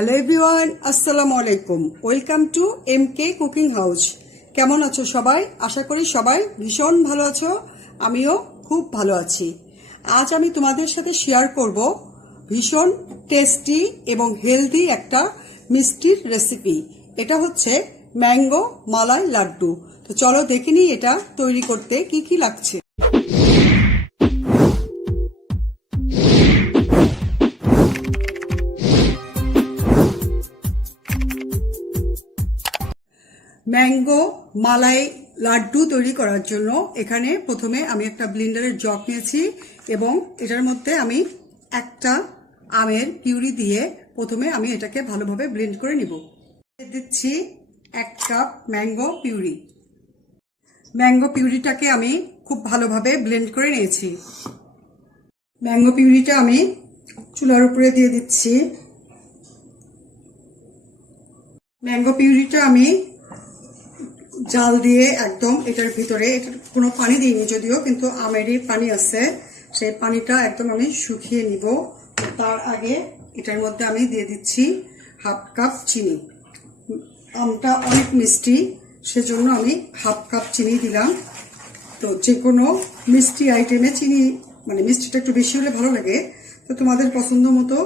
Hello everyone, আসসালামু আলাইকুম। Welcome to MK cooking house. কেমন আছো সবাই? আশা করি সবাই ভীষণ ভালো আছো। আমিও খুব ভালো আছি। আজ আমি তোমাদের সাথে শেয়ার করব ভীষণ টেস্টি এবং হেলদি একটা মিষ্টির রেসিপি। এটা হচ্ছে ম্যাঙ্গো মালাই লাড্ডু। তো চলো দেখে নিই এটা তৈরি করতে কি কি লাগছে। ম্যাঙ্গো মালাই লাড্ডু তৈরি করার জন্য এখানে প্রথমে আমি একটা ব্লেন্ডারের জগ নিয়েছি এবং এটার মধ্যে আমি একটা আমের পিউরি দিয়ে প্রথমে আমি এটাকে ভালোভাবে ব্লেন্ড করে নিব। দিচ্ছি 1 কাপ ম্যাঙ্গো পিউরি। ম্যাঙ্গো পিউরিটাকে আমি খুব ভালোভাবে ব্লেন্ড করে নিয়েছি। ম্যাঙ্গো পিউরিটা আমি চুলার উপরে দিয়ে দিচ্ছি। ম্যাঙ্গো পিউরিটা আমি জাল দিয়ে একদম এটার ভিতরে কোনো পানি দিইনি যদিও, কিন্তু আমেরই পানি আছে, সেই পানিটা একদম আমি শুকিয়ে নিব। তার আগে এটার মধ্যে আমি দিয়ে দিচ্ছি 1/2 কাপ চিনি। আমটা অনেক মিষ্টি, সেজন্য আমি 1/2 কাপ চিনি দিলাম। তো যে কোনো মিষ্টি আইটেমে চিনি মিষ্টিটা একটু বেশি হলে ভালো লাগে, তো তোমাদের পছন্দ মতো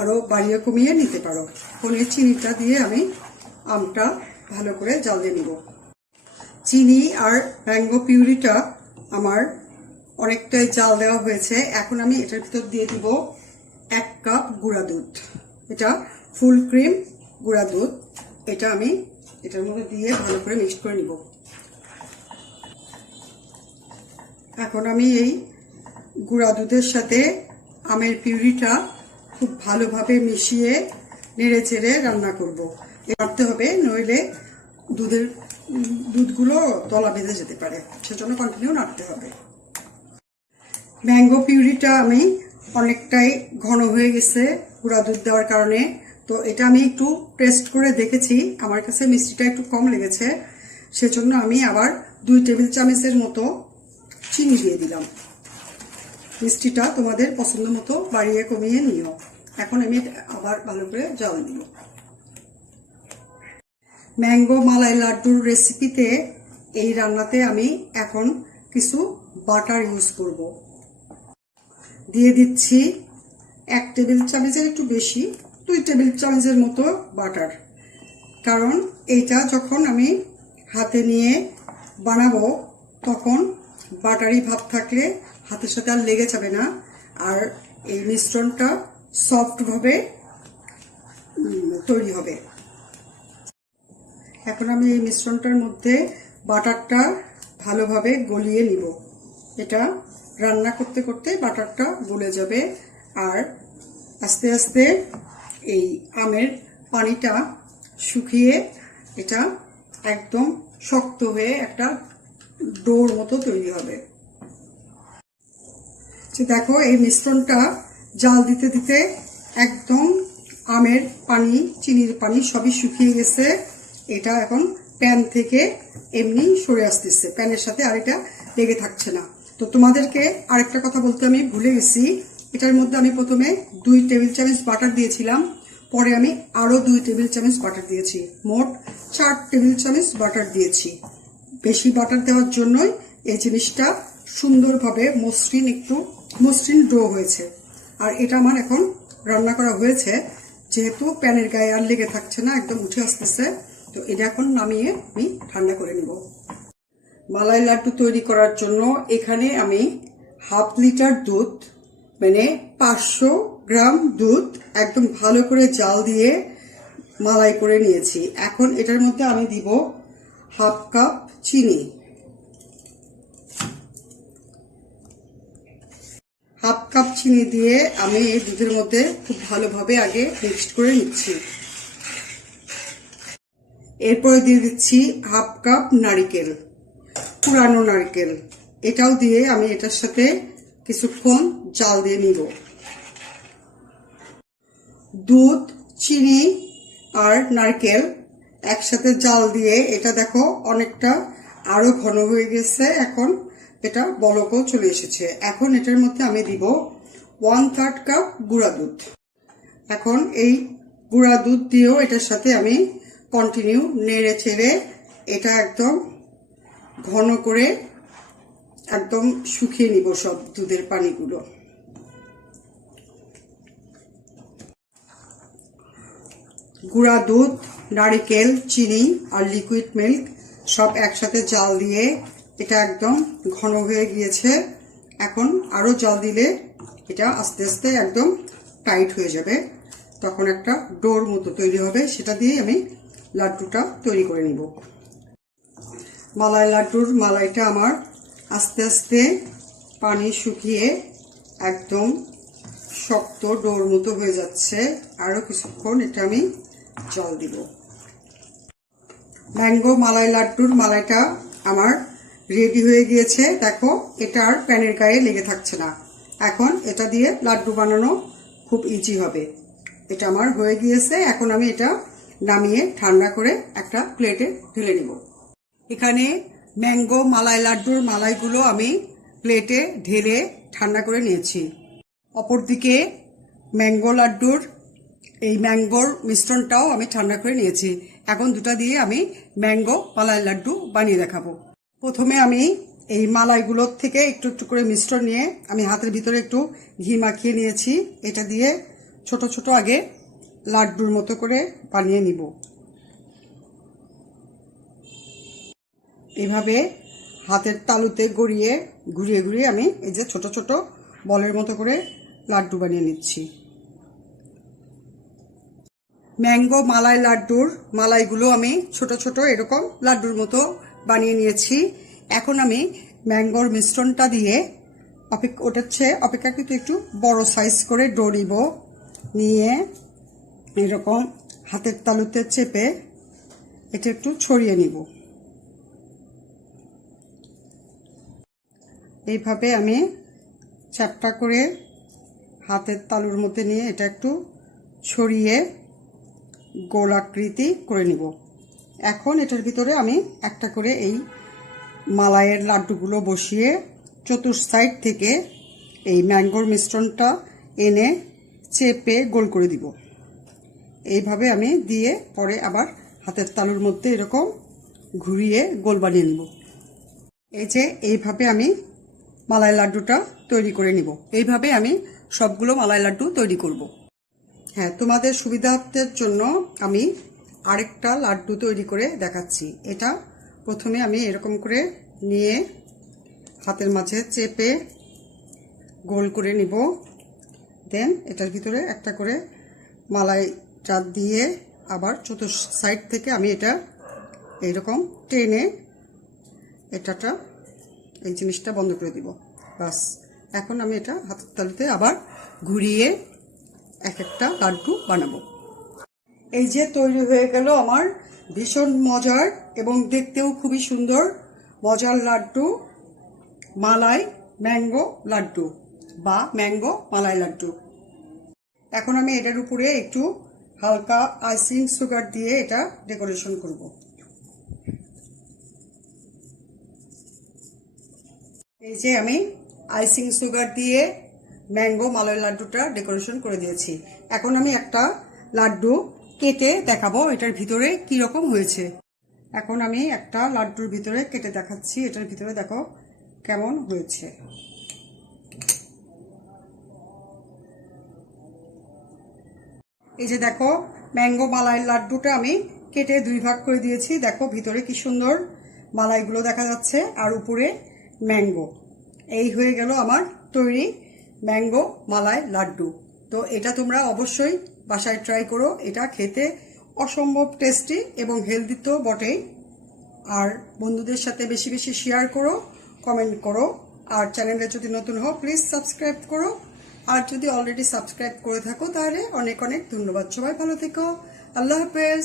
আরও বাড়িয়ে কমিয়ে নিতে পারো। এখন এই চিনিটা দিয়ে আমি আমটা ভালো করে জাল দিয়ে নিব। চিনি আর ম্যাঙ্গো পিউরিটা আমার অনেকটাই জাল দেওয়া হয়েছে। এখন আমি এটার ভিতর দিয়ে দিব 1 কাপ গুঁড়া দুধ। এটা ফুল ক্রিম গুঁড়া দুধ। এটা আমি এটার মধ্যে দিয়ে ভালো করে মিক্সড করে নিব। এখন আমি এই গুঁড়া দুধের সাথে আমের পিউরিটা খুব ভালোভাবে মিশিয়ে নেড়ে চেড়ে রান্না করব। নাড়তে হবে, নইলে দুধগুলো তলা বেঁধে যেতে পারে, সেজন্য কন্টিনিউ নাড়তে হবে। ম্যাঙ্গো পিউরিটা আমি অনেকটাই ঘন হয়ে গেছে গুঁড়া দুধ দেওয়ার কারণে। তো এটা আমি একটু টেস্ট করে দেখেছি, আমার কাছে মিষ্টিটা একটু কম লেগেছে, সেজন্য আমি আবার 2 টেবিল চামচের মতো চিনি দিয়ে দিলাম। মিষ্টিটা তোমাদের পছন্দ মতো বাড়িয়ে কমিয়ে নিও। এখন আমি আবার ভালো করে জাল দিব। ম্যাঙ্গো মালাই লাড্ডুর রেসিপিতে এই রান্নাতে আমি এখন কিছু বাটার ইউজ করব। দিয়ে দিচ্ছি 1 টেবিল চামচের একটু বেশি, 2 টেবিল চামচের মতো বাটার। কারণ এইটা যখন আমি হাতে নিয়ে বানাবো তখন বাটারি ভাব থাকলে হাতের সাথে আর লেগে যাবে না, আর এই মিশ্রণটা সফটভাবে তৈরি হবে। এখন আমি এই মিশ্রণটার মধ্যে বাটারটা ভালোভাবে গলিয়ে নিব। এটা রান্না করতে করতে বাটারটা গলে যাবে, আর আস্তে আস্তে এই আমের পানিটা শুকিয়ে এটা একদম শক্ত হয়ে একটা ডোর মতো তৈরি হবে। দেখো, এই মিশ্রণটা জাল দিতে দিতে একদম আমের পানি, চিনির পানি সবই শুকিয়ে গেছে। এটা এখন প্যান থেকে এমনি সরে আসতেছে, প্যানের সাথে আর এটা লেগে থাকছে না। তো তোমাদেরকে আরেকটা কথা বলতে আমি ভুলে গেছি। এটার মধ্যে আমি প্রথমে 2 টেবিল চামচ বাটার দিয়েছিলাম, পরে আমি আরো 2 টেবিল চামচ বাটার দিয়েছি, মোট 4 টেবিল চামচ বাটার দিয়েছি। বেশি বাটার দেওয়ার জন্যই এই জিনিসটা সুন্দরভাবে মসৃণ ডো হয়েছে। আর এটা আমার এখন রান্না করা হয়েছে, যেহেতু প্যানের গায়ে আর লেগে থাকছে না, একদম উঠে আসতেছে। তো এটা এখন নামিয়ে আমি ঠান্ডা করে নিব। মালাই লাড্ডু তৈরি করার জন্য এখানে আমি 1/2 লিটার দুধ, 500 গ্রাম দুধ একদম ভালো করে জাল দিয়ে মালাই করে নিয়েছি। এখন এটার মধ্যে আমি দিব 1/2 কাপ চিনি। 1/2 কাপ চিনি দিয়ে আমি এই দুধের মধ্যে খুব ভালোভাবে আগে মিক্সড করে নিচ্ছি। এরপরে দিয়ে দিচ্ছি 1/2 কাপ নারকেল, পুরানো নারকেল। এটাও দিয়ে আমি এটার সাথে কিছুক্ষণ জাল দিয়ে নিব। দুধ, চিনি আর নারকেল একসাথে জাল দিয়ে এটা দেখো অনেকটা আরো ঘন হয়ে গেছে। এখন এটা বলকও চলে এসেছে। এখন এটার মধ্যে আমি দিব 1/3 কাপ গুঁড়া দুধ। এখন এই গুঁড়া দুধ দিয়েও এটার সাথে আমি কন্টিনিউ নেড়ে চেড়ে এটা একদম ঘন করে একদম শুকিয়ে নিব সব দুধের পানিগুলো। গুঁড়া দুধ, নারিকেল, চিনি আর লিকুইড মিল্ক সব একসাথে জাল দিয়ে এটা একদম ঘন হয়ে গিয়েছে। এখন আরো জাল দিলে এটা আস্তে আস্তে একদম টাইট হয়ে যাবে, তখন একটা ডোর মতো তৈরি হবে, সেটা দিয়ে আমি লাড্ডুটা তৈরি করে নিব। মালাই লাড্ডুর মালাইটা আমার আস্তে আস্তে পানি শুকিয়ে একদম শক্ত ডোর মতো হয়ে যাচ্ছে। আরো কিছুক্ষণ এটা আমি জল দিব। ম্যাঙ্গো মালাই লাড্ডুর মালাইটা আমার রেডি হয়ে গিয়েছে। দেখো এটা আর প্যানের গায়ে লেগে থাকছে না। এখন এটা দিয়ে লাড্ডু বানানো খুব ইজি হবে। এটা আমার হয়ে গিয়েছে। এখন আমি এটা নামিয়ে ঠান্ডা করে একটা প্লেটে ঢেলে নিব। এখানে ম্যাঙ্গো মালাই লাড্ডুর মালাইগুলো আমি প্লেটে ঢেলে ঠান্ডা করে নিয়েছি। অপরদিকে ম্যাঙ্গো লাড্ডুর এই ম্যাঙ্গোর মিশ্রণটাও আমি ঠান্ডা করে নিয়েছি। এখন দুটা দিয়ে আমি ম্যাঙ্গো মালাই লাড্ডু বানিয়ে দেখাবো। প্রথমে আমি এই মালাইগুলোর থেকে একটু একটু করে মিশ্রণ নিয়ে আমি হাতের ভিতরে একটু ঘি মাখিয়ে নিয়েছি। এটা দিয়ে ছোট ছোট আগে লাড্ডুর মতো করে বানিয়ে নিব। এভাবে হাতের তালুতে ঘুরিয়ে ঘুরিয়ে আমি এই যে ছোট ছোট বলের মতো করে লাড্ডু বানিয়ে নিচ্ছি। ম্যাঙ্গো মালাই লাড্ডুর মালাইগুলো আমি ছোট ছোট এরকম লাড্ডুর মতো বানিয়ে নিয়েছি। এখন আমি ম্যাঙ্গোর মিশ্রণটা দিয়ে অপেক্ষাকৃত একটু বড় সাইজ করে ডো নিব। নিয়ে এরকম হাতের তালুতে চেপে এটা একটু ছড়িয়ে নিব। এইভাবে আমি চ্যাপটা করে হাতের তালুর মধ্যে নিয়ে এটা একটু ছড়িয়ে গোলাকৃতি করে নিব। এখন এটার ভিতরে আমি একটা করে এই মালাইয়ের লাড্ডুগুলো বসিয়ে চতুর্থ সাইড থেকে এই ম্যাঙ্গোর মিশ্রণটা এনে চেপে গোল করে দিব। এইভাবে আমি দিয়ে পরে আবার হাতের তালুর মধ্যে এরকম ঘুরিয়ে গোল বানিয়ে নিব। এই যে এইভাবে আমি মালাই লাড্ডুটা তৈরি করে নিব। এইভাবে আমি সবগুলো মালাই লাড্ডু তৈরি করব। হ্যাঁ, তোমাদের সুবিধার্থের জন্য আমি আরেকটা লাড্ডু তৈরি করে দেখাচ্ছি। এটা প্রথমে আমি এরকম করে নিয়ে হাতের মাঝে চেপে গোল করে নিব। দেন এটার ভিতরে একটা করে মালাই চাট দিয়ে আবার চতুর্থ সাইড থেকে আমি এটা এইরকম টেনে এটাটা এই জিনিসটা বন্ধ করে দিব। বাস, এখন আমি এটা হাতের তালুতে আবার ঘুরিয়ে এক একটা লাড্ডু বানাবো। এই যে তৈরি হয়ে গেল আমার ভীষণ মজার এবং দেখতেও খুবই সুন্দর মজার লাড্ডু, মালাই ম্যাঙ্গো লাড্ডু বা ম্যাঙ্গো মালাই লাড্ডু। এখন আমি এটার উপরে একটু হালকা আইসিং সুগার দিয়ে এটা ডেকোরেশন করব। এই যে আমি আইসিং সুগার দিয়ে ম্যাঙ্গো মালাই লাড্ডুটা ডেকোরেশন করে দিয়েছি। এখন আমি একটা লাড্ডু কেটে দেখাবো এটার ভিতরে কি রকম হয়েছে। এখন আমি একটা লাড্ডুর ভিতরে কেটে দেখাচ্ছি, এটার ভিতরে দেখো কেমন হয়েছে। এই যে দেখো ম্যাঙ্গো মালাই লাড্ডুটা আমি কেটে দুই ভাগ করে দিয়েছি। দেখো ভিতরে কি সুন্দর মালাইগুলো দেখা যাচ্ছে আর উপরে ম্যাঙ্গো। এই হয়ে গেল আমার তৈরি ম্যাঙ্গো মালাই লাড্ডু। তো এটা তোমরা অবশ্যই বাসায় ট্রাই করো। এটা খেতে অসম্ভব টেস্টি এবং হেলদি তো বটেই। আর বন্ধুদের সাথে বেশি বেশি শেয়ার করো, কমেন্ট করো। আর চ্যানেলে যদি নতুন হও প্লিজ সাবস্ক্রাইব করো। আর যদি অলরেডি সাবস্ক্রাইব করে থাকো তাহলে অনেক অনেক ধন্যবাদ। সবাই ভালো থেকো। আল্লাহ হাফেজ।